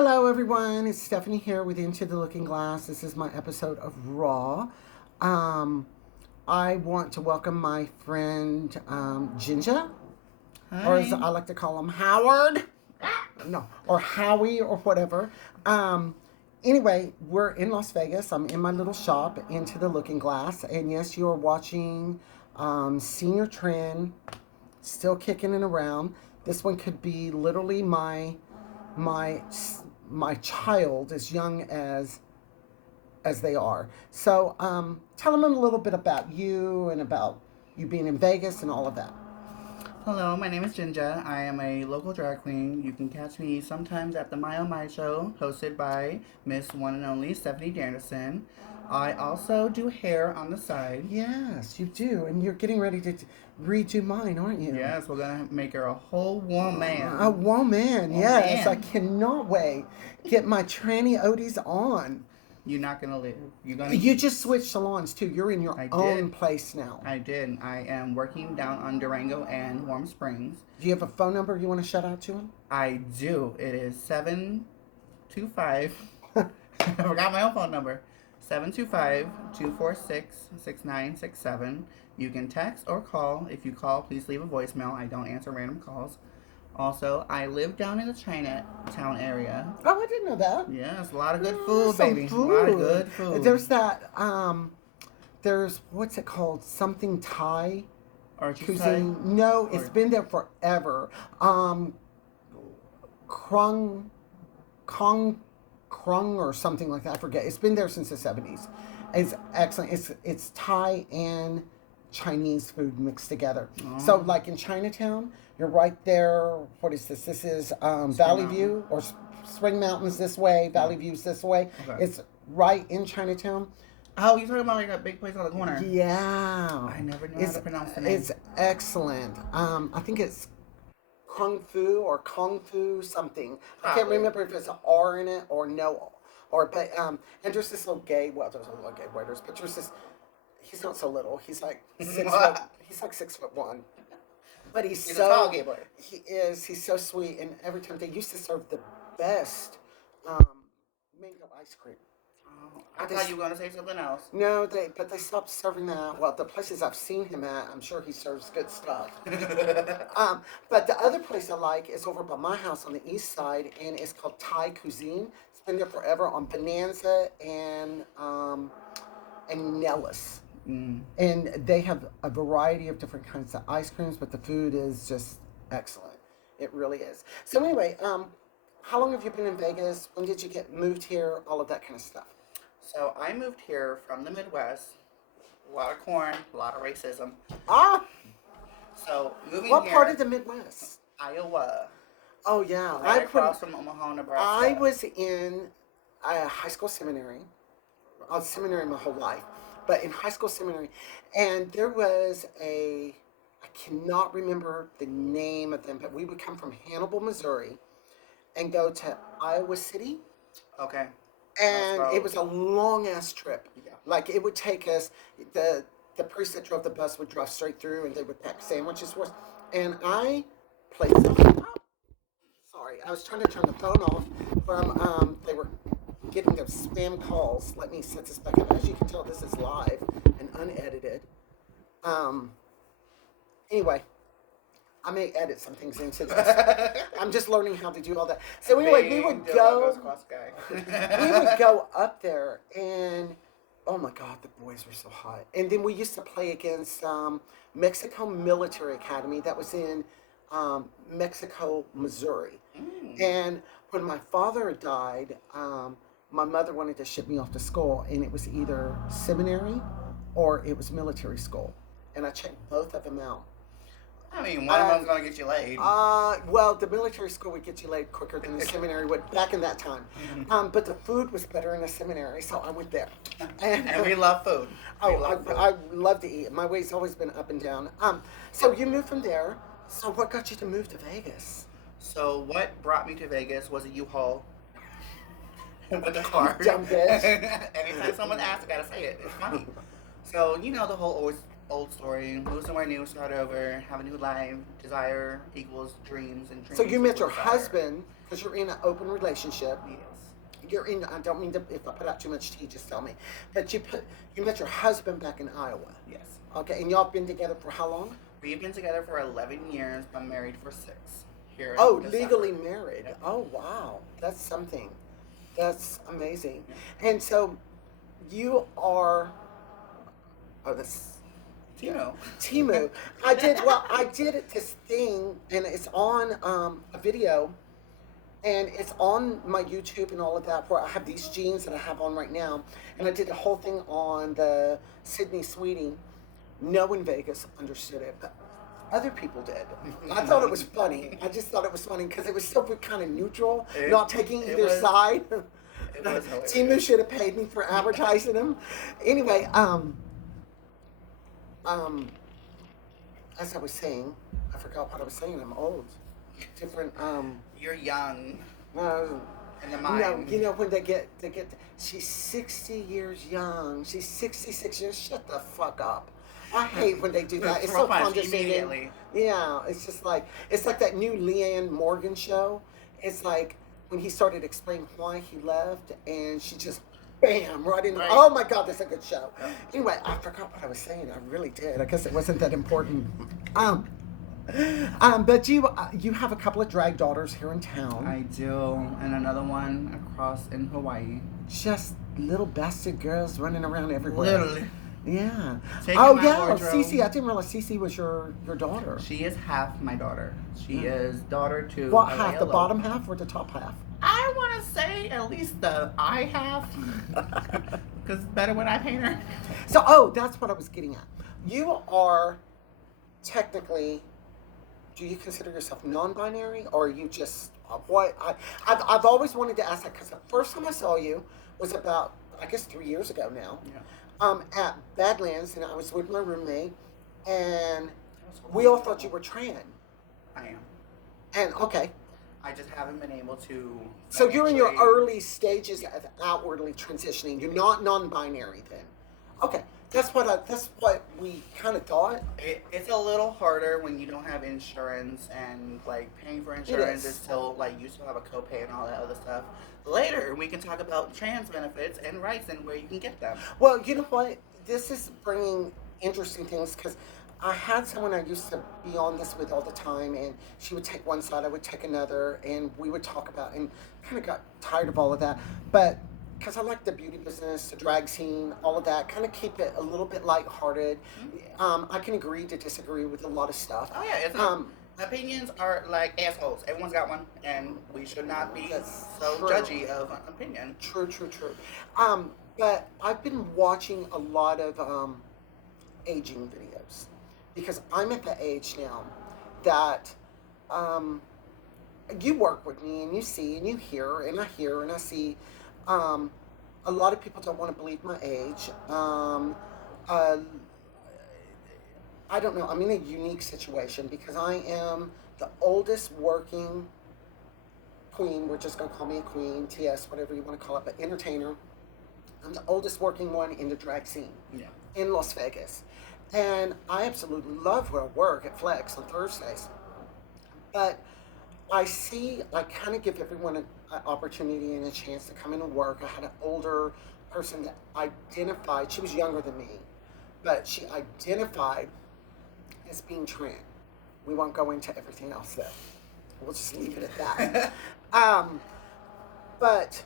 Hello, everyone. It's Stephanie here with Into the Looking Glass. This is my episode of Raw. Um, I want to welcome my friend Genga, or as Hi. I like to call him, Howard. No, or Howie, or whatever. Anyway, we're in Las Vegas. I'm in my little shop, Into the Looking Glass, and yes, you are watching Senior Trend, still kicking it around. This one could be literally my my child as young as they are. So tell them a little bit about you and about you being in Vegas and all of that. Hello, my name is Genga. I am a local drag queen. You can catch me sometimes at the My Oh My show, hosted by Miss One and Only Stephanie Dion. I also do hair on the side. Yes, you do, and you're getting ready to redo mine, aren't you? Yes, we're gonna make her a whole woman. A woman, yes. I Woman. cannot wait. Get my tranny Odies on. You're not gonna live. You're gonna. You just switched salons too. You're in your I own did. place now. I did. I am working down on Durango and Warm Springs. Do you have a phone number you want to shout out to him? I do. It is 725. I forgot my own phone number. 725-246-6967. You can text or call. If you call, please leave a voicemail. I don't answer random calls. Also, I live down in the Chinatown area. Oh, I didn't know that. Yes, a lot of good food, Some baby. food. A lot of good food. There's that. There's what's it called? Something Thai Or cuisine. No, it's been there forever. Krung, Krung or something like that. I forget. It's been there since the 70s. It's excellent. It's Thai and Chinese food mixed together. Oh. So like in Chinatown, you're right there. What is this? This is Valley View or Spring Mountains this way. Valley View's this way. Okay. It's right in Chinatown. Oh, you're talking about like a big place on the corner. Yeah. I never knew how to pronounce the name. It's excellent. I think it's Kung Fu or Kung Fu something. I can't Probably. remember if it's an R in it or no. But and there's this little gay. Well, there's a little gay waiters, but there's this. He's not so little. He's like 6 foot. He's like 6'1", but he's He's so a tall gay boy. He is. He's so sweet. And every time they used to serve the best mango ice cream. Oh, I thought you were gonna say something else. No, they stopped serving that. Well, the places I've seen him at, I'm sure he serves good stuff. But the other place I like is over by my house on the east side, and it's called Thai Cuisine. It's been there forever on Bonanza and Nellis. Mm. And they have a variety of different kinds of ice creams, but the food is just excellent. It really is. So anyway, how long have you been in Vegas? When did you get moved here? All of that kind of stuff. So I moved here from the Midwest. A lot of corn, a lot of racism. Ah, So moving what here, part of the Midwest? Iowa, Oh yeah, right across from Omaha, Nebraska. I was in a high school seminary. I was seminary my whole life, but in high school seminary, and there was I cannot remember the name of them, but we would come from Hannibal, Missouri, and go to Iowa City, Okay. and Let's go. it was a long ass trip. Yeah. Like it would take us the person that drove the bus would drive straight through, and they would pack sandwiches for us, and I played. Sorry, I was trying to turn the phone off from they were getting those spam calls. Let me set this back up. As you can tell, this is live and unedited. Um anyway, I may edit some things into this. I'm just learning how to do all that. So anyway, we would go we would go up there, and oh my god, the boys were so hot. And then we used to play against Mexico Military Academy that was in Mexico, Missouri. And when my father died, my mother wanted to ship me off to school, and it was either seminary or it was military school. And I checked both of them out. I mean, one of them's gonna get you laid. Well, the military school would get you laid quicker than the seminary would back in that time. But the food was better in the seminary, so I went there. And we love food. We love food. I love to eat. My weight's always been up and down. So you moved from there. So what got you to move to Vegas? So what brought me to Vegas was a U-Haul with a car. Dumb bitch. Anytime someone asks, I gotta say it. It's funny. So you know the whole old story. Move somewhere new, start over, have a new life. Desire equals dreams, and dreams. So you met equals your desire. husband because you're in an open relationship. Yes. You're in. I don't mean to. If I put out too much tea, just tell me. But you met your husband back in Iowa. Yes. Okay, and y'all been together for how long? We've been together for 11 years, but married for 6. Here. Oh, December. legally married. Yep. Oh, wow, that's something. That's amazing. And so, you are. Oh, this. Timu. Timu. I did. Well, I did this thing, and it's on a video. And it's on my YouTube and all of that, where I have these jeans that I have on right now. And I did the whole thing on the Sydney Sweetie. No one in Vegas understood it, but other people did. I thought it was funny. I just thought it was funny because it was so kind of neutral, not taking either side. It was hilarious. Timu should have paid me for advertising them. Anyway, as I was saying, I forgot what I was saying. I'm old. Different. You're young. No. In the mind. No, you know when they get. She's 60 years young. She's 66 years. Shut the fuck up. I hate when they do that. It's so condescending. Yeah, it's like that new Leanne Morgan show. It's like when he started explaining why he left, and she just. Bam! Right in. Right. Oh my God, that's a good show. Yeah. Anyway, I forgot what I was saying. I really did. I guess it wasn't that important. But you have a couple of drag daughters here in town. I do, and another one across in Hawaii. Just little bastard girls running around everywhere. Literally. Yeah. Taking oh my yeah, wardrobe. Cece. I didn't realize Cece was your daughter. She is half my daughter. She is daughter to. What half? The bottom half or the top half? I want to say at least the I half, because it's better when I paint her. So that's what I was getting at. You are technically. Do you consider yourself non-binary, or are you just what? I've always wanted to ask that because the first time I saw you was about, I guess, 3 years ago now. Yeah. At Badlands, and I was with my roommate, and we all thought you were trans. I am. And okay. I just haven't been able to. So you're in your early stages of outwardly transitioning. You're not non-binary then. Okay. That's what we kind of thought. It's a little harder when you don't have insurance, and like paying for insurance is still like you still have a copay and all that other stuff. Later we can talk about trans benefits and rights and where you can get them. Well, you know what? This is bringing interesting things because I had someone I used to be on this with all the time, and she would take one side, I would take another, and we would talk about, and kind of got tired of all of that. But because I like the beauty business, the drag scene, all of that, kind of keep it a little bit lighthearted. I can agree to disagree with a lot of stuff. Oh yeah, it's opinions are like assholes. Everyone's got one, and we should not be so judgy of an opinion. True. But I've been watching a lot of aging videos because I'm at the age now that you work with me and you see and you hear and I see. A lot of people don't want to believe my age. I don't know. I'm in a unique situation because I am the oldest working queen. We're just going to call me a queen, TS, whatever you want to call it, but entertainer. I'm the oldest working one in the drag scene in Las Vegas. And I absolutely love where I work at Flex on Thursdays. But I kind of give everyone an opportunity and a chance to come in and work. I had an older person that identified, she was younger than me, but she identified as being trans. We won't go into everything else though. We'll just leave it at that. But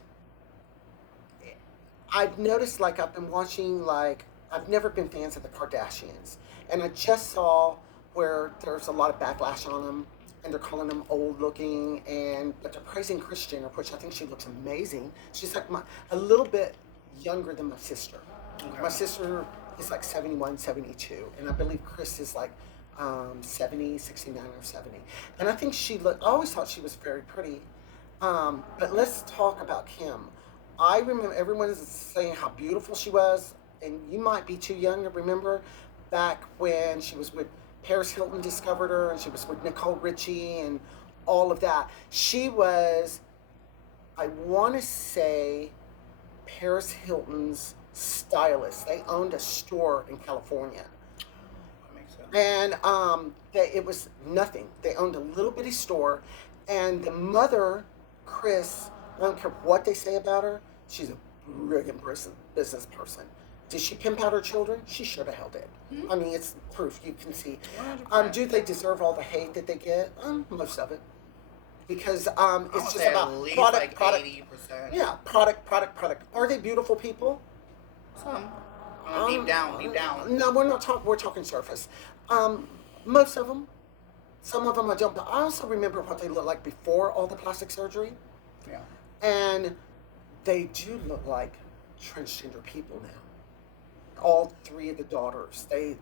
I've noticed, like, I've been watching, like, I've never been fans of the Kardashians. And I just saw where there's a lot of backlash on them. And they're calling them old looking, but they're praising Kris Jenner, which I think she looks amazing. She's like a little bit younger than my sister. Okay. My sister is like 71, 72, and I believe Kris is like 70, 69 or 70. And I think I always thought she was very pretty. But let's talk about Kim. I remember everyone is saying how beautiful she was, and you might be too young to remember back when she was with Paris Hilton discovered her, and she was with Nicole Richie and all of that. She was, I want to say, Paris Hilton's stylist. They owned a store in California. That makes sense. And it was nothing. They owned a little bitty store, and the mother Chris, I don't care what they say about her, she's a brilliant business person. Did she pimp out her children? She sure the hell did. Mm-hmm. I mean, it's proof you can see. 100%. Do they deserve all the hate that they get? Most of it. Because I it's would just say at about least product, like product. 80%. Yeah, product. Are they beautiful people? Some. Deep down. No, we're not talking. We're talking surface. Most of them. Some of them I don't. But I also remember what they looked like before all the plastic surgery, Yeah. and they do look like transgender people now. All three of the daughters. I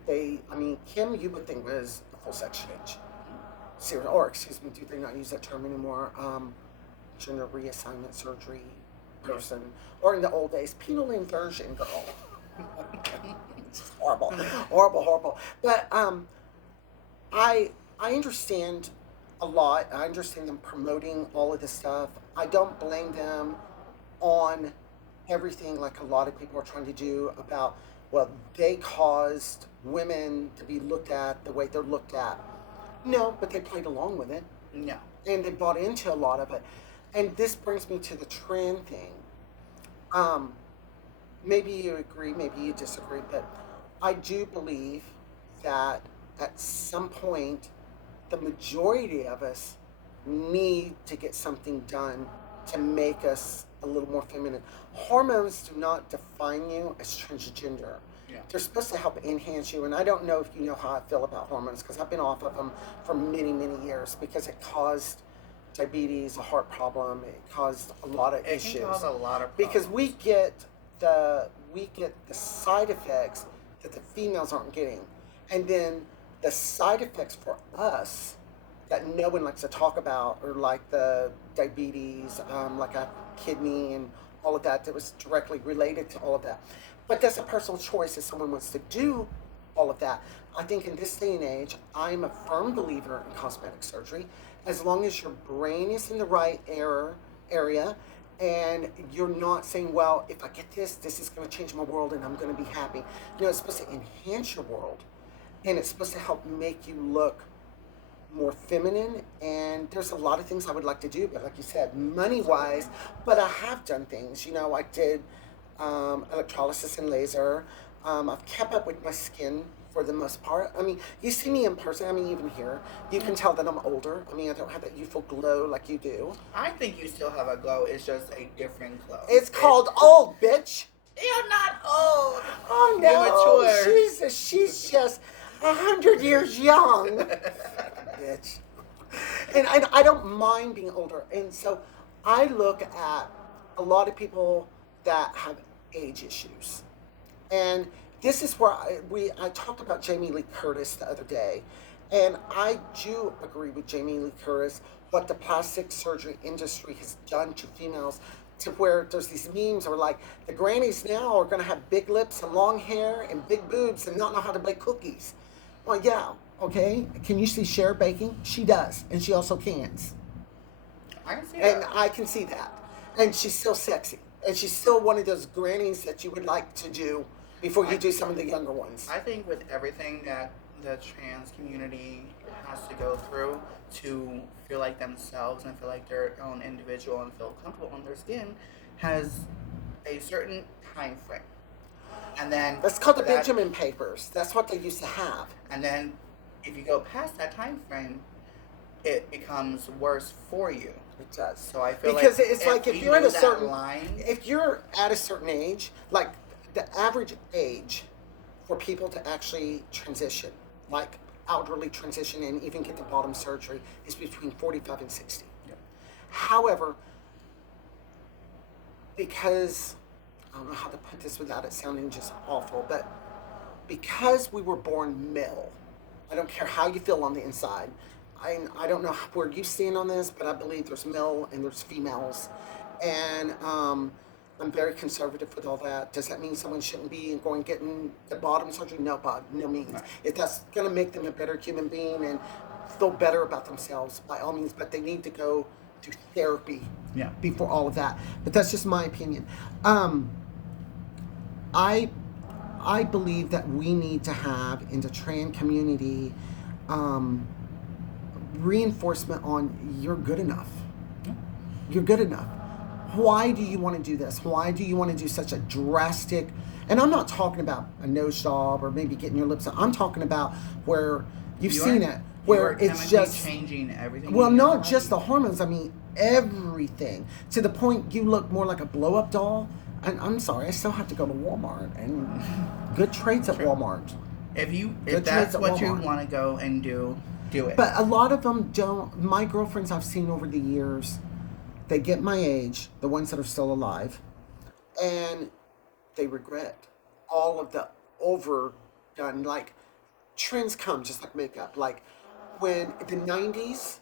mean, Kim, you would think was a full sex change. Or excuse me, do they not use that term anymore? Gender reassignment surgery person, or in the old days, penal inversion girl. It's horrible. But I understand a lot. I understand them promoting all of this stuff. I don't blame them on everything like a lot of people are trying to do about, well, they caused women to be looked at the way they're looked at. No, but they played along with it. No. And they bought into a lot of it. And this brings me to the trend thing. Maybe you agree, maybe you disagree, but I do believe that at some point, the majority of us need to get something done to make us a little more feminine. Hormones do not define you as transgender. Yeah. They're supposed to help enhance you, and I don't know if you know how I feel about hormones because I've been off of them for many, many years because it caused diabetes, a heart problem. It caused a lot of issues. It can cause a lot of problems. Because we get the side effects that the females aren't getting, and then the side effects for us that no one likes to talk about, or like the diabetes, like a kidney and all of that was directly related to all of that. But that's a personal choice if someone wants to do all of that. I think in this day and age, I'm a firm believer in cosmetic surgery, as long as your brain is in the right area, and you're not saying, well, if I get this is going to change my world and I'm going to be happy. No, it's supposed to enhance your world, and it's supposed to help make you look more feminine. And there's a lot of things I would like to do, but like you said, money-wise, but I have done things. I did electrolysis and laser. I've kept up with my skin for the most part. I mean, you see me in person, I mean, even here, you can tell that I'm older. I mean, I don't have that youthful glow like you do. I think you still have a glow. It's just a different glow. It's called old, bitch. You're not old. Oh, no. You're mature. She's just 100 years young. Bitch. And I don't mind being older. And so I look at a lot of people that have age issues. And this is where I talked about Jamie Lee Curtis the other day, and I do agree with Jamie Lee Curtis what the plastic surgery industry has done to females, to where there's these memes where like the grannies now are going to have big lips and long hair and big boobs and not know how to bake cookies. Well, yeah, okay. Can you see Cher baking? She does, and she also cans. I can see And that. I can see that, and she's still sexy, and she's still one of those grannies that you would like to do before you do some of the younger ones. I think with everything that the trans community has to go through to feel like themselves and feel like their own individual and feel comfortable in their skin has a certain time frame. And then That's called the Benjamin Papers. That's what they used to have. And then if you go past that time frame, it becomes worse for you. It does. So I feel because like it's like if we you're at knew a that certain line, if you're at a certain age, like the average age for people to actually transition, like elderly transition and even get the bottom surgery, is between 45 and 60. Yep. However, because I don't know how to put this without it sounding just awful, but because we were born male, I don't care how you feel on the inside. I don't know where you stand on this, but I believe there's male and there's females, and I'm very conservative with all that. Does that mean someone shouldn't be going getting the bottom surgery? No, by no means. Right. If that's going to make them a better human being and feel better about themselves, by all means. But they need to go to therapy before all of that. But that's just my opinion. I believe that we need to have in the trans community reinforcement on you're good enough. You're good enough. Why do you want to do this? Why do you want to do such a drastic? And I'm not talking about a nose job or maybe getting your lips. I'm talking about where you've seen it, where it's just changing everything. well, not just the hormones. I mean everything to the point you look more like a blow up doll. And I'm sorry, I still have to go to Walmart and good trades at Walmart. If that's what you want to go and do it. But a lot of them don't. My girlfriends I've seen over the years, they get my age, the ones that are still alive, and they regret all of the overdone, like, trends come just like makeup. Like, when the 90s,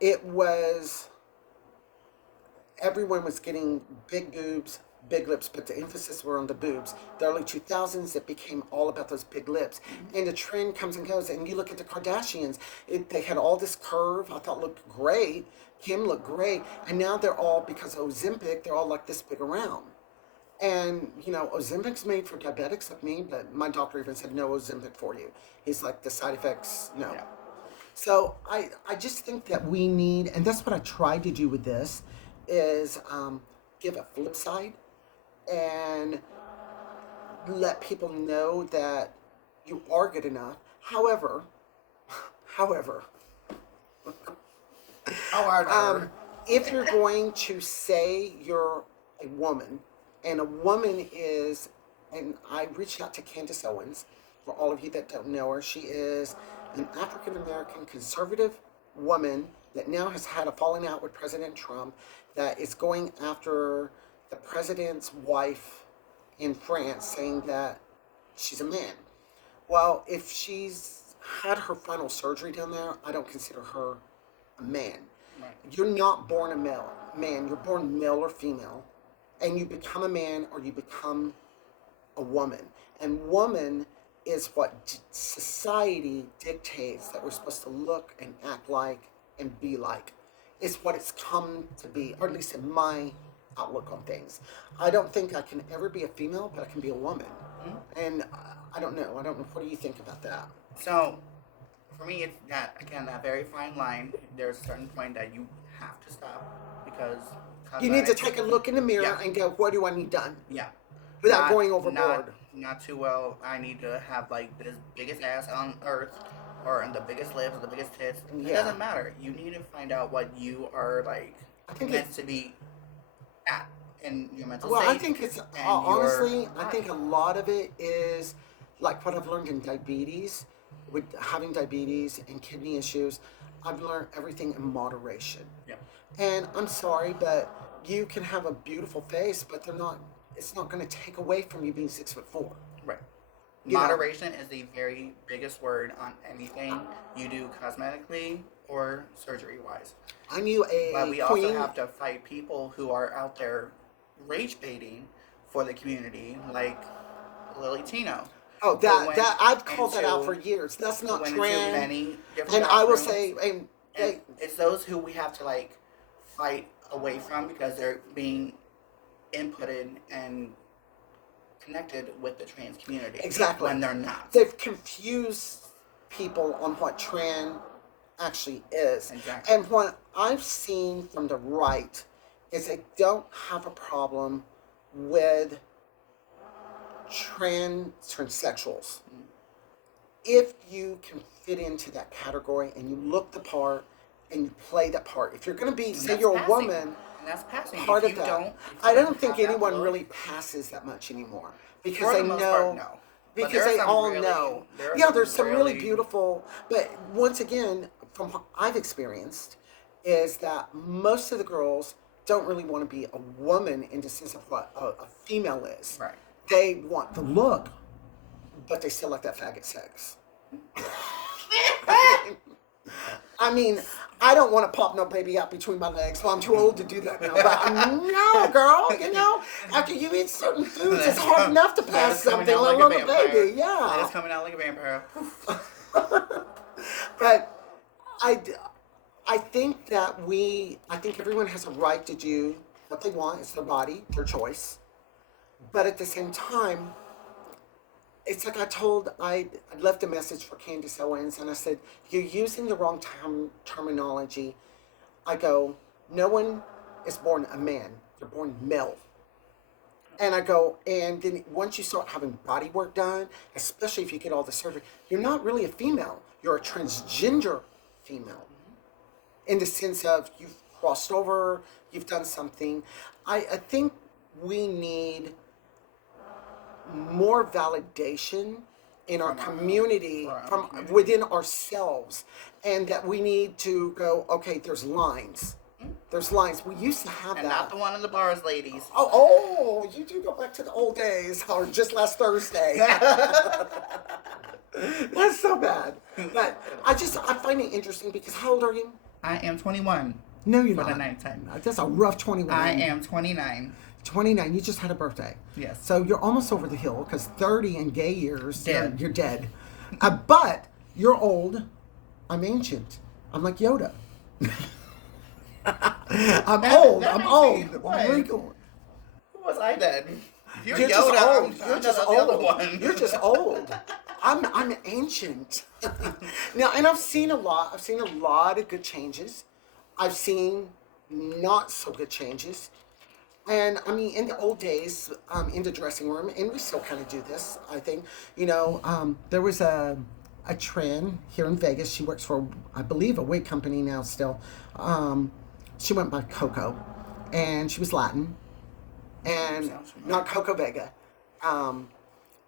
it was, everyone was getting big boobs, big lips, but the emphasis were on the boobs. The early 2000s, it became all about those big lips. And the trend comes and goes. And you look at the Kardashians, they had all this curve, I thought looked great. Kim looked great. And now they're all, because of Ozempic, they're all like this big around. And, you know, Ozempic's made for diabetics like me, but my doctor even said no Ozempic for you. He's like, the side effects, no. Yeah. So I just think that we need, and that's what I tried to do with this, is give a flip side and let people know that you are good enough. However, if you're going to say you're a woman, and a woman is, and I reached out to Candace Owens, for all of you that don't know her, she is an African-American conservative woman that now has had a falling out with President Trump, that is going after the president's wife in France, saying that she's a man. Well, if she's had her final surgery down there, I don't consider her a man. Right. You're not born a man. You're born male or female, and you become a man or you become a woman. And woman is what society dictates that we're supposed to look and act like and be like. It's what it's come to be, or at least in my outlook on things. I don't think I can ever be a female, but I can be a woman. Mm-hmm. And I don't know. What do you think about that? So, for me, it's that, again, that very fine line. There's a certain point that you have to stop, because you need to take a look in the mirror and go, what do I need done? Yeah. Without going overboard. Not too well. I need to have, like, the biggest ass on earth, or the biggest lips, or the biggest tits. It doesn't matter. You need to find out what you are, like, meant to be at in your mental state. Well, I think it's, honestly, I think a lot of it is, like what I've learned in diabetes, with having diabetes and kidney issues, I've learned everything in moderation. Yeah. And I'm sorry, but you can have a beautiful face, but it's not going to take away from you being 6'4". Right. Moderation is the very biggest word on anything you do cosmetically or surgery-wise. I knew but we also have to fight people who are out there rage baiting for the community, like Lily Tino. Oh, that I've called that out for years. That's not trans. And I will say, it's those who we have to, like, fight away from, because they're being inputted and connected with the trans community. Exactly. When they're not. They've confused people on what trans actually is. Exactly. And what I've seen from the right is they don't have a problem with transsexuals. If you can fit into that category and you look the part and you play that part, if you're going to be, say you're a woman, and that's passing. Part of that. I don't think anyone really passes that much anymore, because they know. Because they all know. Yeah, there's some really beautiful, but once again, from what I've experienced, is that most of the girls don't really want to be a woman in the sense of what a female is. Right. They want the look, but they still like that faggot sex. I mean, I don't want to pop no baby out between my legs, well, I'm too old to do that now. But no, girl, you know, after you eat certain foods, it's hard enough to pass something, let alone a baby. Yeah. It's coming out like a vampire. But I think that I think everyone has a right to do what they want. It's their body, their choice. But at the same time, it's like I left a message for Candace Owens, and I said, you're using the wrong terminology. I go, no one is born a man. They're born male. And I go, and then once you start having body work done, especially if you get all the surgery, you're not really a female. You're a transgender female. In the sense of you've crossed over, you've done something. I think we need more validation in our community from within ourselves, and that we need to go, okay, there's lines. There's lines. We used to have and that. not the one in the bars, ladies. Oh, you do go back to the old days, or just last Thursday. That's so bad. But I find it interesting because how old are you? I am 21. No, you're for not. the nighttime. That's a rough 21. I am 29. 29. You just had a birthday. Yes. So you're almost over the hill because 30 in gay years, Dead. You're dead. But you're old. I'm ancient. I'm like Yoda. I'm old. I'm old. Who was I then? You're Yoda, just old. You're just old. You're just old. I'm ancient. Now, and I've seen a lot. I've seen a lot of good changes. I've seen not so good changes. And I mean, in the old days, in the dressing room, and we still kind of do this, I think, there was a trend here in Vegas. She works for, I believe, a wig company now still. She went by Coco, and she was Latin, and not Coco Vega.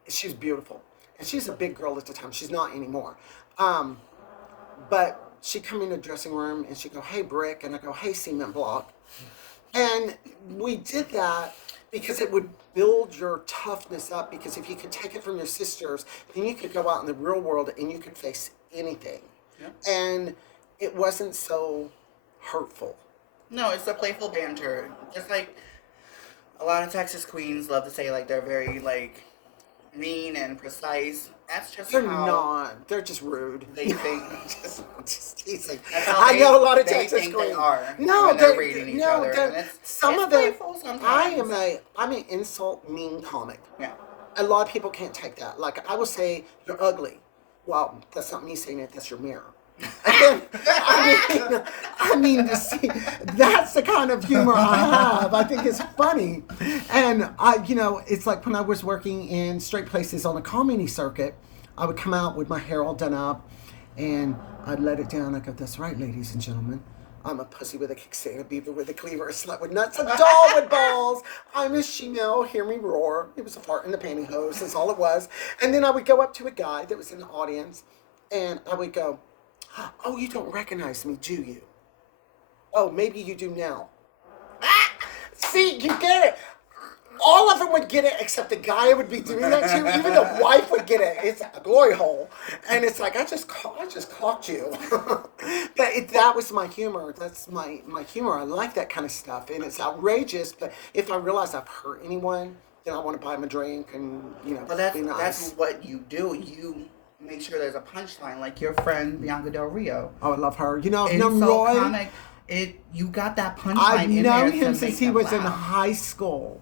She was beautiful. And she was a big girl at the time. She's not anymore. But she'd come in the dressing room, and she'd go, hey, Brick, and I go, hey, Cement Block. And we did that because it would build your toughness up, because if you could take it from your sisters, then you could go out in the real world and you could face anything. Yeah. And it wasn't so hurtful. No, it's a playful banter. Just like a lot of Texas queens love to say, like, they're very, like, mean and precise. That's just They're how not. They're just rude. They think. just teasing. I know a lot of they Texas think queens. They are. No, when they're reading each other. And some it's of them. playful sometimes. I'm an insult mean comic. Yeah. A lot of people can't take that. Like, I will say, you're ugly. Well, that's not me saying it. That's your mirror. I mean, see, that's the kind of humor I have. I think it's funny. And it's like when I was working in straight places on a comedy circuit, I would come out with my hair all done up, and I'd let it down. I go, that's right, ladies and gentlemen. I'm a pussy with a kickstand, a beaver with a cleaver, a slut with nuts, a doll with balls. I'm a she-male, hear me roar. It was a fart in the pantyhose, that's all it was. And then I would go up to a guy that was in the audience, and I would go, oh, you don't recognize me, do you? Oh, maybe you do now. See, you get it. All of them would get it, except the guy I would be doing that to. Even the wife would get it. It's a glory hole. And it's like, I just clocked you. But that was my humor. That's my humor. I like that kind of stuff. And it's outrageous, but if I realize I've hurt anyone, then I want to buy them a drink and, But be nice. That's what you do. You make sure there's a punchline, like your friend Bianca Del Rio. Oh, I love her. It's Roy, so comic. You got that punchline I've in there. known him since he was in high school.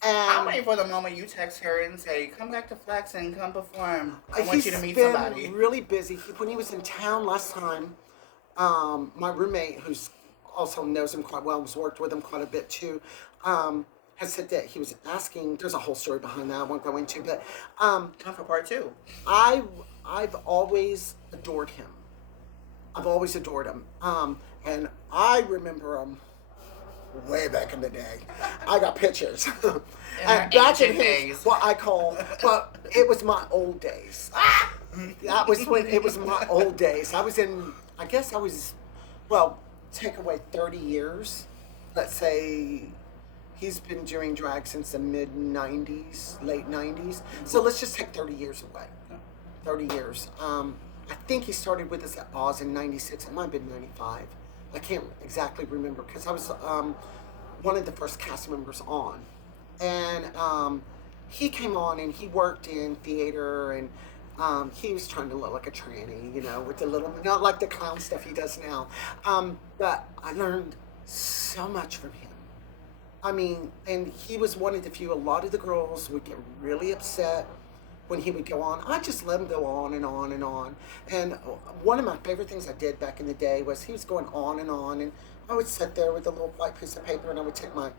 And I'm waiting for the moment you text her and say, come back to Flex and come perform. I want you to meet somebody. He's been really busy. When he was in town last time, my roommate, who's also knows him quite well, has worked with him quite a bit too, has said that he was asking, there's a whole story behind that I won't go into, but come for part 2. I've always adored him. I've always adored him. And I remember him way back in the day. I got pictures. And back in his, it was my old days. That was when it was my old days. Take away 30 years. Let's say he's been doing drag since the mid-90s, late 90s. So let's just take 30 years away. 30 years. I think he started with us at Oz in 96. It might have been 95. I can't exactly remember because I was one of the first cast members on. And he came on and he worked in theater, and he was trying to look like a tranny, with the little, not like the clown stuff he does now. But I learned so much from him. I mean, and he was one of the few, a lot of the girls would get really upset when he would go on. I just let him go on and on and on. And one of my favorite things I did back in the day was he was going on, and I would sit there with a little white piece of paper, and I would take my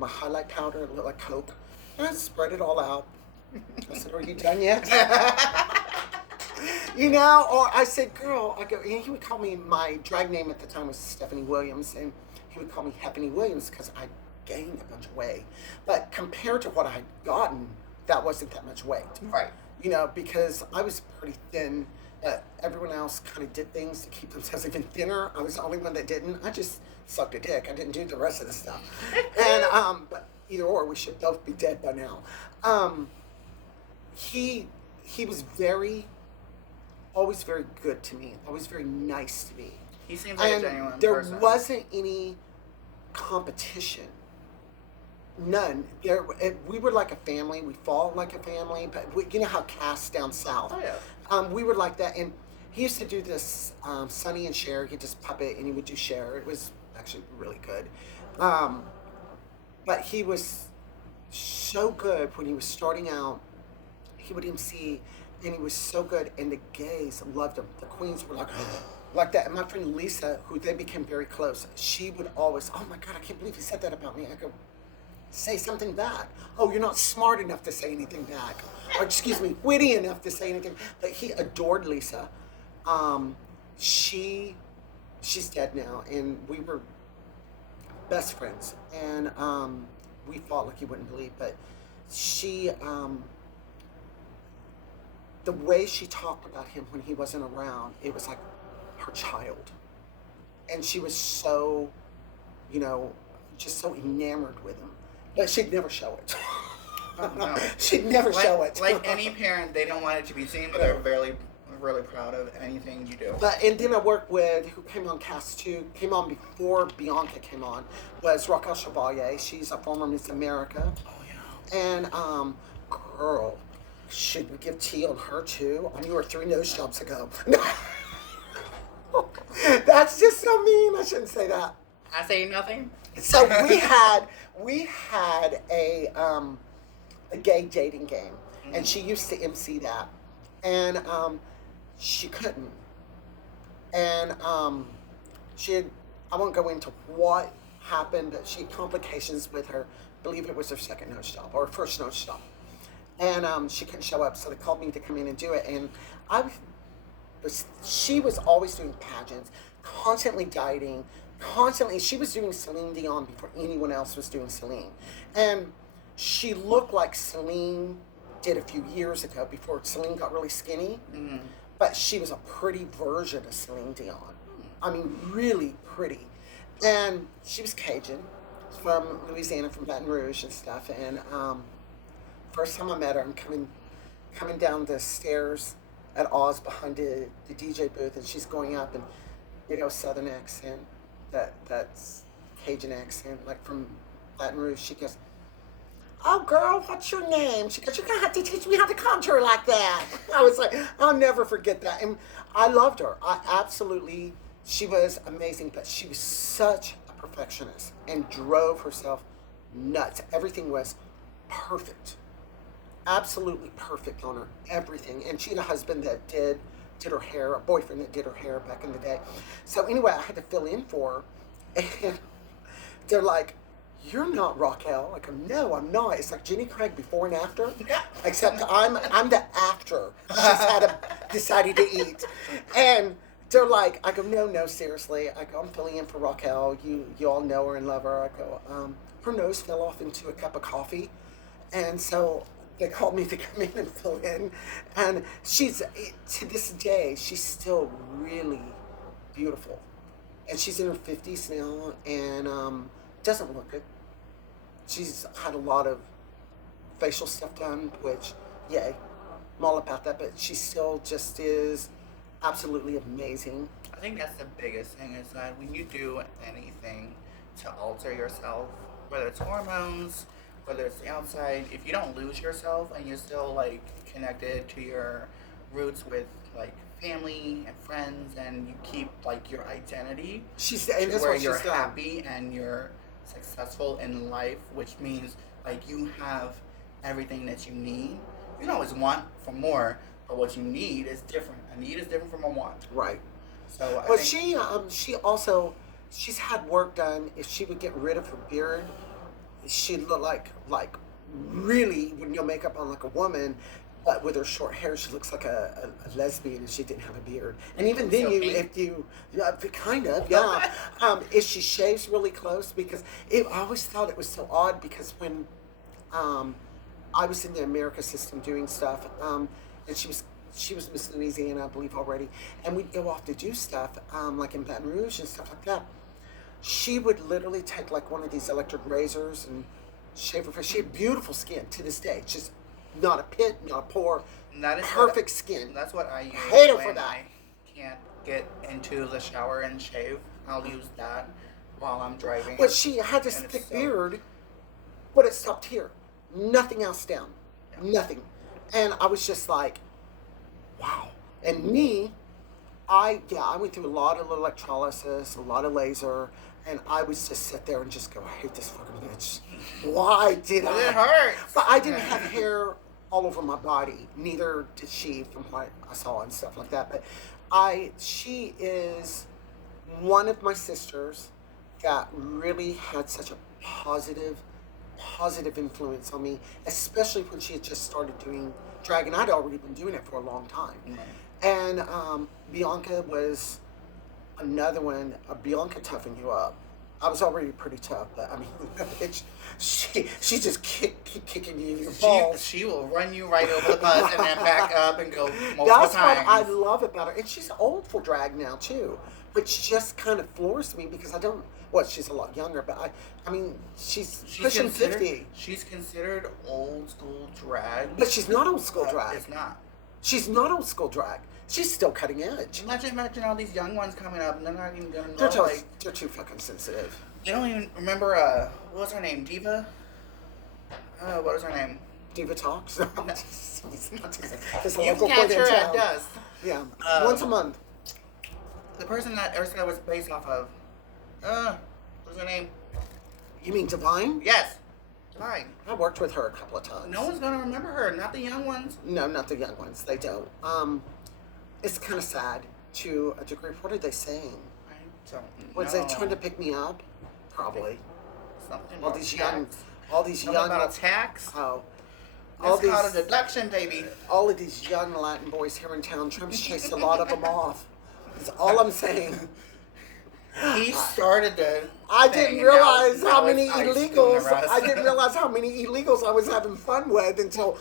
highlight powder, it looked like Coke, and I'd spread it all out. I said, "Are you done yet?" You know, or I said, "Girl," I go, and he would call me, my drag name at the time was Stephanie Williams, and he would call me Happiny Williams because I gained a bunch of weight. But compared to what I had gotten, that wasn't that much weight. Right. You know, because I was pretty thin. Everyone else kind of did things to keep themselves even thinner. I was the only one that didn't. I just sucked a dick. I didn't do the rest of the stuff. And but either or, we should both be dead by now. He was always very good to me. Always very nice to me. He seems like a genuine person. There wasn't any competition. None. We were like a family. We fought like a family. But you know how casts down south. Oh yeah. We were like that, and he used to do this Sonny and Cher. He'd just puppet, and he would do Cher. It was actually really good. But he was so good when he was starting out. He would MC, and he was so good, and the gays loved him. The queens were like that. And my friend Lisa, who they became very close, she would always, "Oh my God, I can't believe he said that about me." I go, "Say something back." "Oh, you're not smart enough to say anything back." Or, excuse me, witty enough to say anything. But he adored Lisa. She's dead now, and we were best friends. And we fought like you wouldn't believe. But she, the way she talked about him when he wasn't around, it was like her child. And she was so, you know, just so enamored with him. But she'd never show it. Oh, no. She'd never show it. Like any parent, they don't want it to be seen, but they're really, really proud of anything you do. And then I worked with, who came on cast 2, came on before Bianca came on, was Raquel Chevalier. She's a former Miss America. Oh, yeah. And, girl, should we give tea on her too? I knew her 3 nose jobs ago. That's just so mean. I shouldn't say that. I say nothing. So we had a gay dating game, and she used to MC that, and she couldn't, and she had, I won't go into what happened, but she had complications with her. I believe it was her second nose job or first nose job, and she couldn't show up, so they called me to come in and do it, and she was always doing pageants, constantly dieting. Constantly, she was doing Selene Dion before anyone else was doing Selene. And she looked like Selene did a few years ago before Selene got really skinny. Mm-hmm. But she was a pretty version of Selene Dion. I mean, really pretty. And she was Cajun, from Louisiana, from Baton Rouge and stuff. And first time I met her, I'm coming down the stairs at Oz behind the DJ booth, and she's going up, and you know, Southern accent. That's Cajun accent, like from Baton Rouge. She goes, "Oh, girl, what's your name?" She goes, "You're going to have to teach me how to contour like that." I was like, I'll never forget that. And I loved her. She was amazing, but she was such a perfectionist and drove herself nuts. Everything was perfect. Absolutely perfect on her. Everything. And she had a husband that did her hair, a boyfriend that did her hair back in the day. So anyway, I had to fill in for her, and they're like, "You're not Raquel." I go, "No, I'm not." It's like Jenny Craig before and after, except I'm the after she's decided to eat. And they're like, I go, no, seriously. I go, "I'm filling in for Raquel. You all know her and love her." I go, her nose fell off into a cup of coffee, and so they called me to come in and fill in. And to this day, she's still really beautiful. And she's in her 50s now, and doesn't look it. She's had a lot of facial stuff done, which, yay, I'm all about that. But she still just is absolutely amazing. I think that's the biggest thing, is that when you do anything to alter yourself, whether it's hormones, whether it's the outside, if you don't lose yourself and you're still like connected to your roots with like family and friends, and you keep like your identity where you're happy and you're successful in life, which means like you have everything that you need. You can always want for more, but what you need is different. A need is different from a want. Right. So she also she's had work done. If she would get rid of her beard, she'd look like really with no makeup on like a woman, but with her short hair, she looks like a lesbian if she didn't have a beard. And even then, kind of, yeah. If she shaves really close, because I always thought it was so odd because when I was in the America system doing stuff, and she was Miss Louisiana, I believe already, and we'd go off to do stuff, like in Baton Rouge and stuff like that. She would literally take like one of these electric razors and shave her face. She had beautiful skin to this day, just not a pit, not a pore, perfect skin. That's what I use. Hate her for that. I can't get into the shower and shave. I'll use that while I'm driving. But she had this thick beard, but it stopped here. Nothing else down. Yeah. Nothing. And I was just like, wow. And me, I went through a lot of electrolysis, a lot of laser, and I would just sit there and just go, I hate this fucking bitch. Why did I? It hurts. But I didn't have hair all over my body. Neither did she, from what I saw and stuff like that. But she is one of my sisters that really had such a positive influence on me, especially when she had just started doing drag, and I'd already been doing it for a long time. Mm-hmm. And Bianca was another one. Bianca toughened you up. I was already pretty tough, but I mean, she just kicking you in the balls. She will run you right over the bus and then back up and go multiple That's times. what I love about her, and she's old for drag now too, which just kind of floors me because I don't. Well, she's a lot younger, but I mean, she's pushing 50. She's considered old school drag. But she's not old school drag. It's not. She's not old school drag. She's still cutting edge. Imagine all these young ones coming up and they're not even gonna know. They're too fucking sensitive. You don't even remember, what was her name? Diva? What was her name? Diva Talks? No. It's a You local can catch her at town. Dust. Yeah, once a month. The person that Ursula was based off of. What's her name? You mean Divine? Yes. Divine. I worked with her a couple of times. No one's gonna remember her, not the young ones. No, not the young ones. They don't. It's kind of sad to a degree. What are they saying? I don't know. Was they trying to pick me up? Probably. Something all these young about a tax. Oh. It's called a deduction, baby. All of these young Latin boys here in town, Trump's chased a lot of them off. That's all I'm saying. He started the. I didn't realize how many illegals. I didn't realize how many illegals I was having fun with until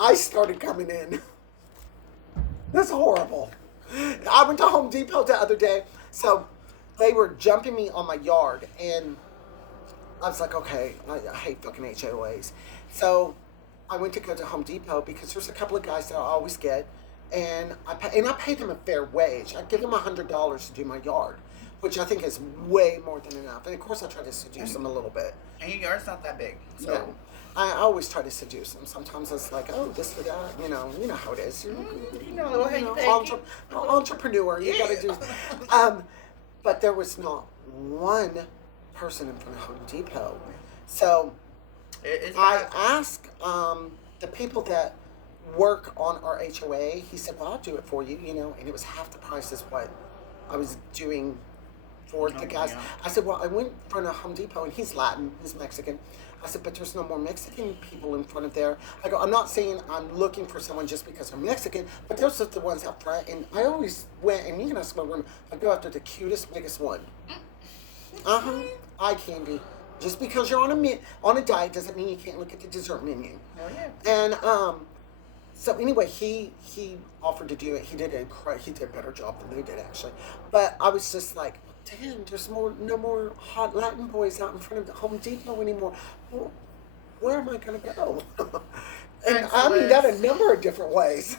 I started coming in. That's horrible. I went to Home Depot the other day, so they were jumping me on my yard, and I was like, okay, I hate fucking HOAs. So I went to go to Home Depot because there's a couple of guys that I always get, and I pay them a fair wage. I give them $100 to do my yard, which I think is way more than enough. And of course, I try to seduce them a little bit. And your yard's not that big, so. Yeah. I always try to seduce them. Sometimes it's like, oh, this or that, you know how it is. Entrepreneur, you gotta do. But there was not one person in front of Home Depot. So I asked the people that work on our HOA. He said, well, I'll do it for you, and it was half the price as what I was doing for the guys. Yeah. I said, well, I went in front of Home Depot, and he's Latin, he's Mexican. I said, but there's no more Mexican people in front of there. I go, I'm not saying I'm looking for someone just because I'm Mexican, but those are the ones out front. And I always went, and you can ask my room, I go after the cutest, biggest one. Eye candy. Just because you're on a diet doesn't mean you can't look at the dessert menu. Oh, yeah. And so anyway, he offered to do it. He did a better job than they did, actually. But I was just like, damn, there's no more hot Latin boys out in front of the Home Depot anymore. Well, where am I going to go? And I mean that a number of different ways.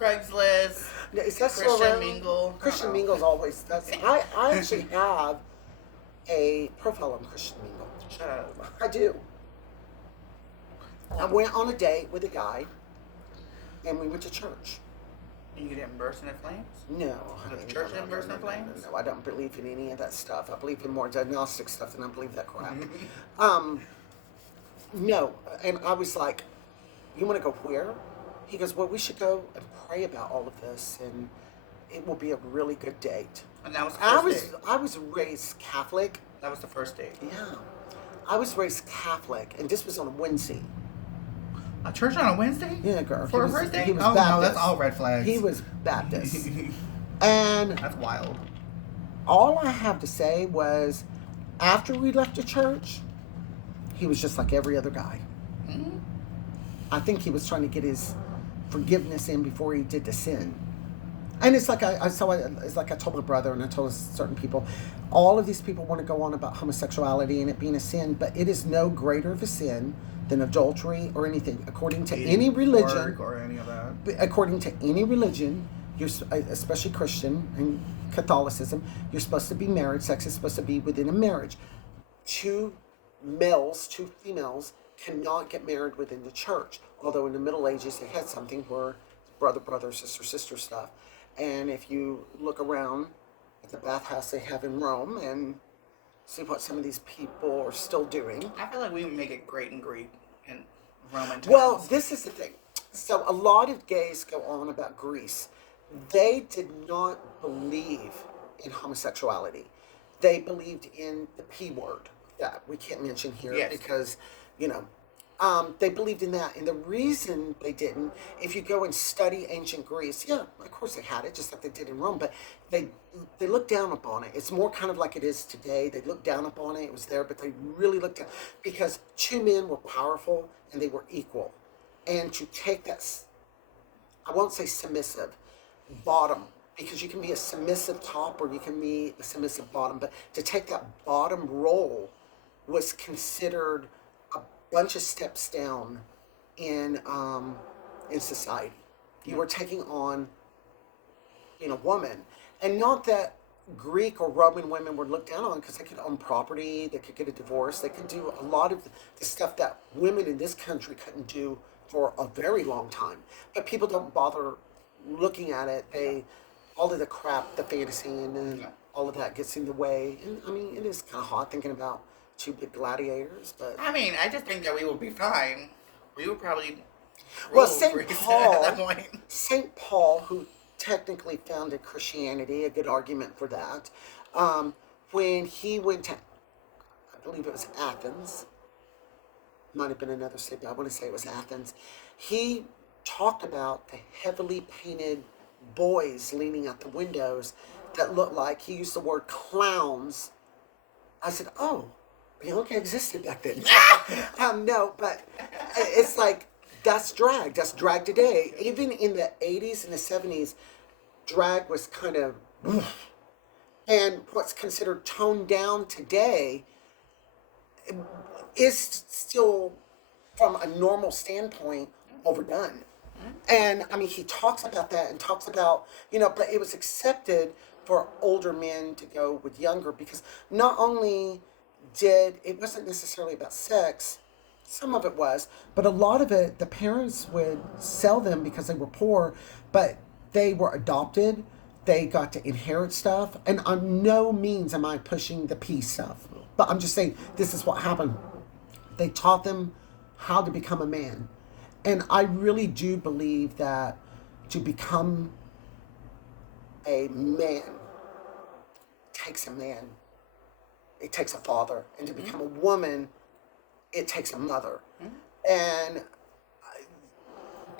Craigslist. Is that Christian Mingle. Christian Mingle's always. I actually have a profile on Christian Mingle. Shut up. I do. I went on a date with a guy, and we went to church. You didn't burst into flames? No. The church didn't burst into flames? No, I don't believe in any of that stuff. I believe in more diagnostic stuff than I believe that crap. No. And I was like, you want to go where? He goes, well, we should go and pray about all of this, and it will be a really good date. And that was the first date. I was raised Catholic. That was the first date. Yeah. I was raised Catholic, and this was on a Wednesday. A church on a Wednesday? Yeah, girl. For a first date? He was oh, Baptist. no, that's all red flags. He was Baptist. And that's wild. All I have to say was, after we left the church, he was just like every other guy. Mm-hmm. I think he was trying to get his forgiveness in before he did the sin. And it's like it's like I told my brother and I told certain people, all of these people want to go on about homosexuality and it being a sin, but it is no greater of a sin than adultery or anything. According to any religion, or any of that. According to any religion, you're, especially Christian and Catholicism, you're supposed to be married. Sex is supposed to be within a marriage. 2 males, 2 females cannot get married within the church. Although in the Middle Ages they had something where brother, sister stuff. And if you look around at the bathhouse they have in Rome and see what some of these people are still doing. I feel like we would make it great in Greek and Roman times. Well, this is the thing. So a lot of gays go on about Greece. They did not believe in homosexuality. They believed in the P word that we can't mention here because, they believed in that. And the reason they didn't, if you go and study ancient Greece, yeah, of course they had it, just like they did in Rome, but they looked down upon it. It's more kind of like it is today. They looked down upon it. It was there, but they really looked down because 2 men were powerful and they were equal. And to take that, I won't say submissive, bottom, because you can be a submissive top or you can be a submissive bottom, but to take that bottom role was considered a bunch of steps down in society. You were taking on being a woman, and not that Greek or Roman women were looked down on because they could own property, they could get a divorce, they could do a lot of the stuff that women in this country couldn't do for a very long time. But people don't bother looking at it. All of the crap, the fantasy, and all of that gets in the way. And I mean, it is kind of hot thinking about 2 big gladiators. But I mean, I just think that we would be fine. We would probably. Well, St. Paul, who technically founded Christianity, a good argument for that. When he went to, I believe it was Athens. Might have been another city, but I want to say it was Athens. He talked about the heavily painted boys leaning out the windows that looked like, he used the word clowns. I said, oh, Bianca existed back then. No, but it's like, that's drag. That's drag today. Even in the 80s and the 70s, drag was kind of, and what's considered toned down today is still, from a normal standpoint, overdone. And I mean, he talks about that and talks about, but it was accepted for older men to go with younger because not only it wasn't necessarily about sex, some of it was, but a lot of it, the parents would sell them because they were poor, but they were adopted, they got to inherit stuff, and on no means am I pushing the peace stuff, but I'm just saying this is what happened. They taught them how to become a man. And I really do believe that to become a man takes a man. It takes a father. And to become a woman, it takes a mother. And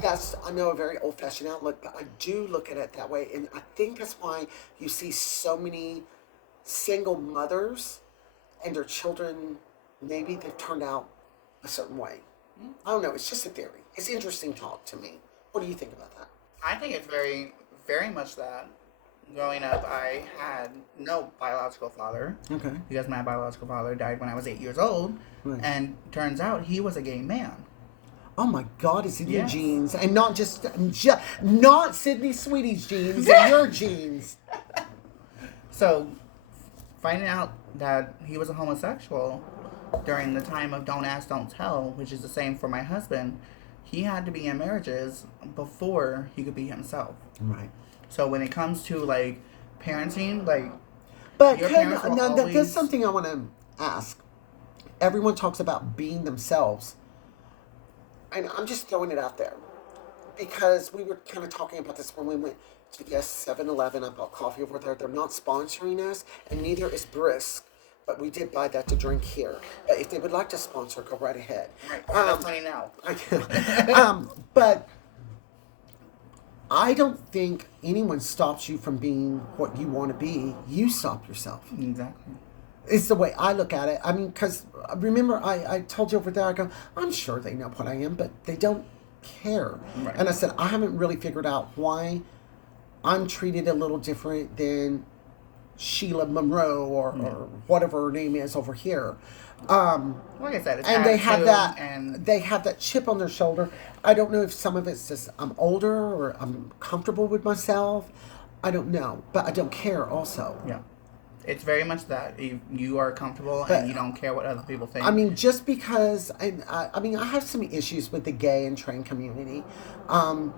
that's, I know, a very old-fashioned outlook, but I do look at it that way. And I think that's why you see so many single mothers and their children, maybe they've turned out a certain way. I don't know. It's just a theory. It's interesting talk to me. What do you think about that? I think it's very, very much that. Growing up, I had no biological father. Okay. Because my biological father died when I was 8 years old. Right. And turns out he was a gay man. Oh my God, it's in your genes. And not not Sydney Sweetie's genes, your genes. So, finding out that he was a homosexual during the time of Don't Ask, Don't Tell, which is the same for my husband, he had to be in marriages before he could be himself. Right. So when it comes to, like, parenting, like, but there's something I want to ask. Everyone talks about being themselves. And I'm just throwing it out there. Because we were kind of talking about this when we went to yes 7-Eleven. I bought coffee over there. They're not sponsoring us, and neither is Brisk. But we did buy that to drink here. But if they would like to sponsor, go right ahead. Right. That's money now. But I don't think anyone stops you from being what you want to be. You stop yourself. Exactly. It's the way I look at it. I mean, because remember, I told you over there, I go, I'm sure they know what I am, but they don't care. Right. And I said, I haven't really figured out why I'm treated a little different than Sheila Monroe or whatever her name is over here. Like I said, it's and they have that and they have that chip on their shoulder. I don't know if some of it's just I'm older or I'm comfortable with myself. I don't know, but I don't care also. yeah, it's very much that you are comfortable and you don't care what other people think. I mean, just because I mean, I have some issues with the gay and trans community. One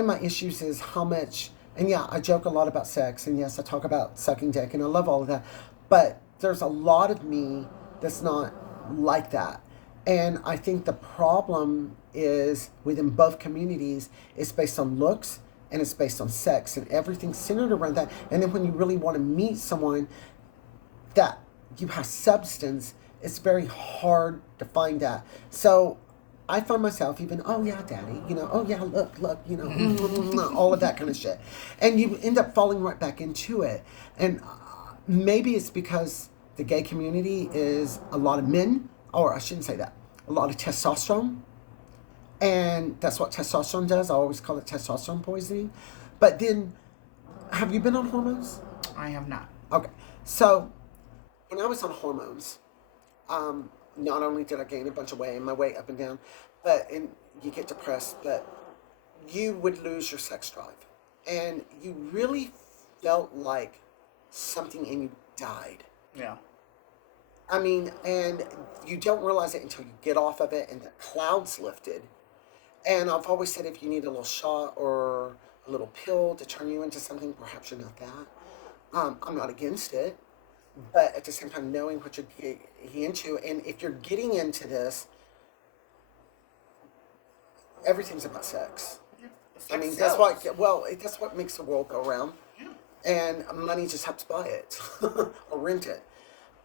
of my issues is how much, and yeah, I joke a lot about sex, and yes, I talk about sucking dick, and I love all of that, but there's a lot of me that's not like that. And I think the problem is within both communities, it's based on looks and it's based on sex, and everything's centered around that. And then when you really want to meet someone that you have substance, it's very hard to find that. So I find myself even, oh yeah, daddy, oh yeah, look, all of that kind of shit. And you end up falling right back into it. And maybe it's because the gay community is a lot of men, or I shouldn't say that, a lot of testosterone. And that's what testosterone does. I always call it testosterone poisoning. But then, have you been on hormones? I have not. Okay. So, when I was on hormones, not only did I gain a bunch of weight, my weight up and down, and you get depressed, but you would lose your sex drive. And you really felt like something in you died. Yeah. I mean, and you don't realize it until you get off of it and the cloud's lifted. And I've always said if you need a little shot or a little pill to turn you into something, perhaps you're not that. I'm not against it. But at the same time, knowing what you're getting into, and if you're getting into this, everything's about sex. I mean, that's what makes the world go round. Yeah. And money just helps buy it or rent it.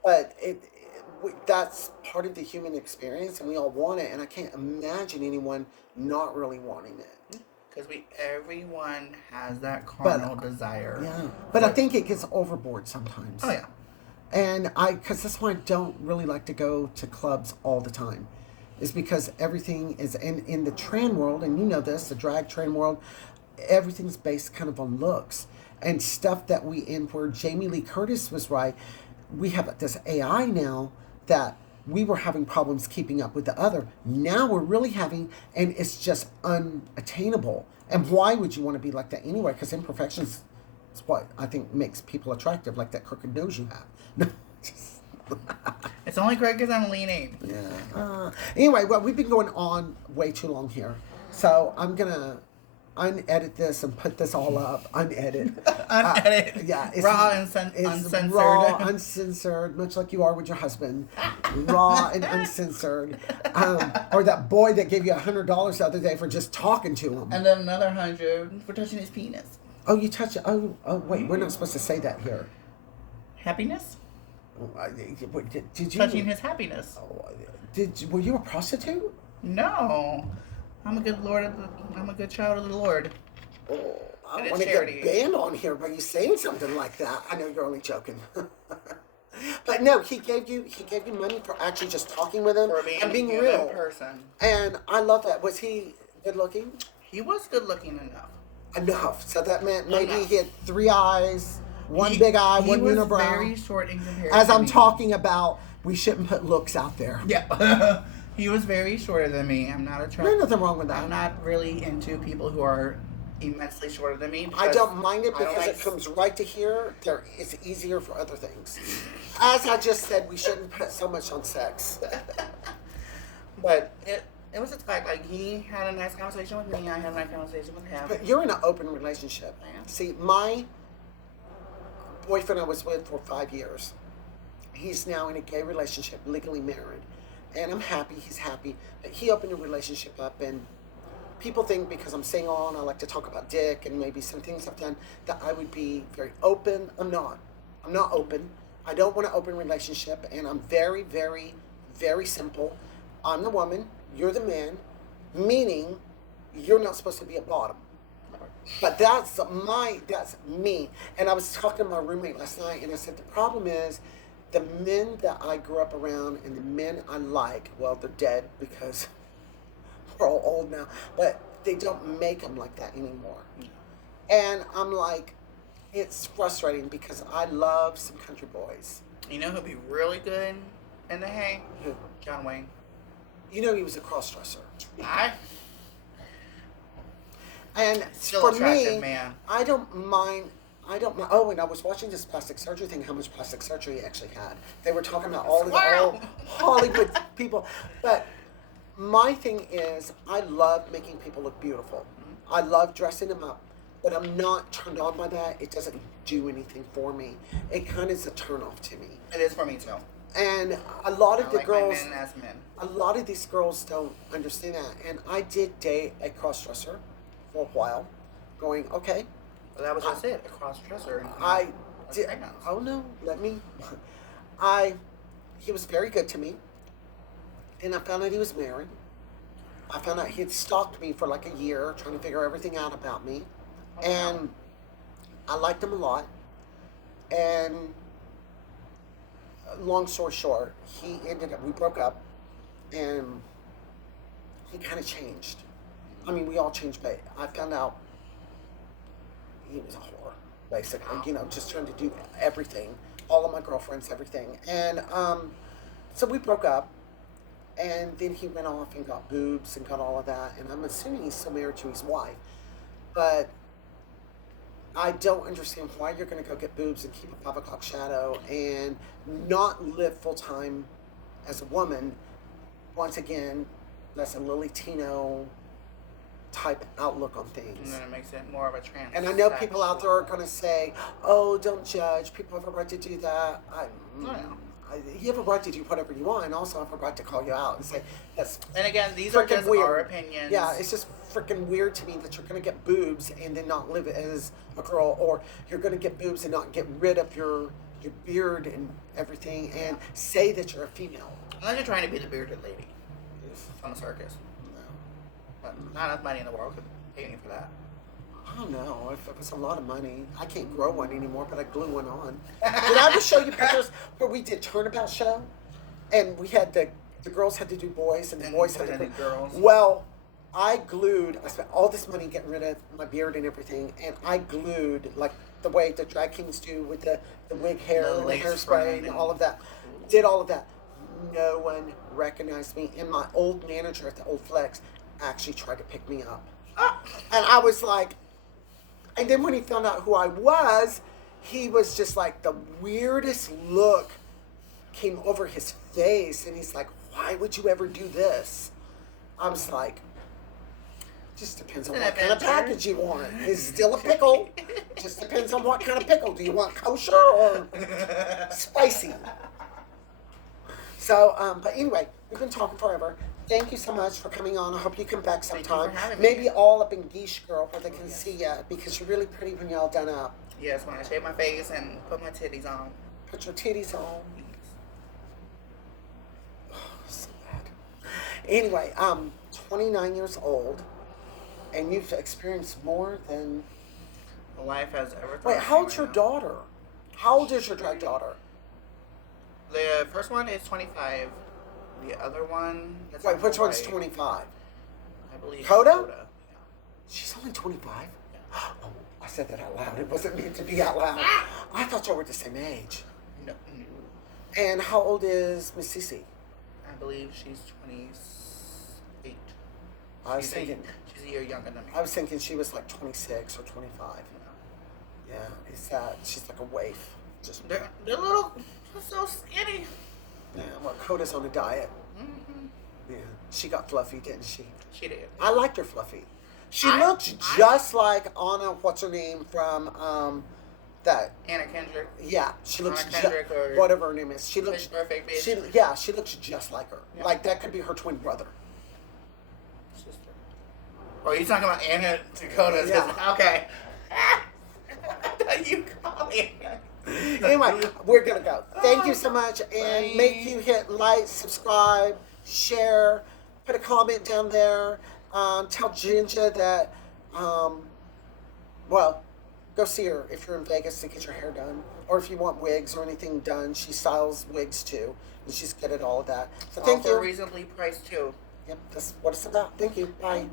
But that's part of the human experience, and we all want it. And I can't imagine anyone not really wanting it. Because everyone has that carnal desire. Yeah. But I think it gets overboard sometimes. Oh, yeah. And because that's why I don't really like to go to clubs all the time. Is because everything is in the trans world, and you know this, the drag trans world, everything's based kind of on looks. And stuff that where Jamie Lee Curtis was right, we have this AI now that we were having problems keeping up with the other. Now we're really having, and it's just unattainable. And why would you want to be like that anyway? Because imperfections is what I think makes people attractive, like that crooked nose you have. No, it's only correct because I'm leaning. Yeah. Anyway, well, we've been going on way too long here. So I'm going to unedit this and put this all up. Unedit. Unedit. Yeah. It's raw and uncensored. Raw, uncensored, much like you are with your husband. Raw and uncensored. Or that boy that gave you $100 the other day for just talking to him. And then another 100 for touching his penis. Oh, you touch it. Oh, wait. We're not supposed to say that here. Happiness? Did you touching his happiness? Were you a prostitute? No, I'm a good I'm a good child of the Lord. Oh, I don't want to get banned on here by you saying something like that. I know you're only joking, but no, he gave you money for actually just talking with him and being a real person. And I love that. Was he good looking? He was good looking enough. Enough. So that meant maybe he had 3 eyes. One big eye, one unibrow. He was very short in comparison. As I'm talking about, we shouldn't put looks out there. Yeah. He was very shorter than me. I'm not attracted. There's nothing wrong with that. I'm not really into people who are immensely shorter than me. I don't mind it because it comes right to here. It's easier for other things. As I just said, we shouldn't put so much on sex. But it was just like he had a nice conversation with me. I had a nice conversation with him. But you're in an open relationship. I am. See, my boyfriend I was with for 5 years. He's now in a gay relationship, legally married. And I'm happy, he's happy. But he opened a relationship up, and people think because I'm single and I like to talk about dick and maybe some things I've done that I would be very open. I'm not. I'm not open. I don't want an open relationship, and I'm very, very, very simple. I'm the woman, you're the man, meaning you're not supposed to be a bottom. But that's me. And I was talking to my roommate last night, and I said, the problem is the men that I grew up around and the men I like, well, they're dead because we're all old now, but they don't make them like that anymore. And I'm like, it's frustrating because I love some country boys. You know who'd be really good in the hay? Who? John Wayne. You know he was a crossdresser. I And still for attractive me, man. I don't mind. Oh, and I was watching this plastic surgery thing, how much plastic surgery he actually had. They were talking about all of the old Hollywood people. But my thing is, I love making people look beautiful. I love dressing them up. But I'm not turned on by that. It doesn't do anything for me. It kind of is a turn off to me. It is for me too. And a lot of I the like girls, my men as men. a lot of these girls don't understand that. And I did date a crossdresser for a while, going, okay. Well, that was just it. A cross-dresser. I did. Oh no, let me. He was very good to me. And I found out he was married. I found out he had stalked me for like a year, trying to figure everything out about me. And I liked him a lot. And long story short, we broke up, and he kind of changed. I mean, we all changed, but I found out he was a whore, basically, just trying to do everything, all of my girlfriends, everything. And so we broke up, and then he went off and got boobs and got all of that, and I'm assuming he's still married to his wife. But I don't understand why you're going to go get boobs and keep a 5 o'clock shadow and not live full-time as a woman. Once again, that's a Lily Tino type outlook on things. And then it makes it more of a trans. And I know people out there are going to say, oh, don't judge. People have a right to do that. You have a right to do whatever you want, and also have a right to call you out and say, that's And again, these are just weird. our opinions. Yeah, it's just freaking weird to me that you're going to get boobs and then not live as a girl, or you're going to get boobs and not get rid of your beard and everything and say that you're a female. Unless you're trying to be the bearded lady on a circus. No. But not enough money in the world could pay me for that. I don't know. If it was a lot of money, I can't grow one anymore, but I glue one on. Did I ever show you pictures where we did turnabout show? And we had the girls had to do boys and the boys had to do girls. Well, I spent all this money getting rid of my beard and everything, and I glued, like the way the drag kings do with the wig hair and the hairspray and all of that. Did all of that. No one recognized me. And my old manager at the Old Flex actually tried to pick me up. And I was like, and then when he found out who I was, he was just like, the weirdest look came over his face. And he's like, why would you ever do this? I was like, just depends on what kind of package you want. It's still a pickle. Just depends on what kind of pickle. Do you want kosher or spicy? So, but anyway, we've been talking forever. Thank you so much for coming on. I hope you come back sometime. Maybe all up in Geesh, girl, where they can see you, because you're really pretty when you're all done up. Yes, when I shave my face and put my titties on. Put your titties on. Oh, so bad. Anyway, 29 years old, and you've experienced more than life has ever. Wait, how old's your daughter? How old is your drag daughter? The first one is 25. The other one... Wait, which one's 25? I believe Coda? Yeah. She's only 25? Yeah. Oh, I said that out loud. It wasn't meant to be out loud. I thought y'all were the same age. No. And how old is Miss Cece? I believe she's 28. I was thinking... She's a year younger than me. I was thinking she was like 26 or 25. Yeah, it's that. She's like a waif. Just They're little... so skinny. Yeah, well, Coda's on a diet. Mm-hmm. Yeah, she got fluffy, didn't she? She did. I liked her fluffy. She looked just like Anna, what's her name, from that. Anna Kendrick. Yeah, she looks or whatever her name is. She looks perfect bitch. She looks just like her. Yeah. Like that could be her twin brother. Sister. Oh, you're talking about Anna Dakota's. Yeah. Okay. You call me. Anyway, we're gonna go. Thank you so much, and make you hit like, subscribe, share, put a comment down there. Tell Ginger that, well, go see her if you're in Vegas to get your hair done, or if you want wigs or anything done. She styles wigs too, and she's good at all of that. So thank Also you. reasonably priced too. Yep, that's what it's about. Thank you. Bye.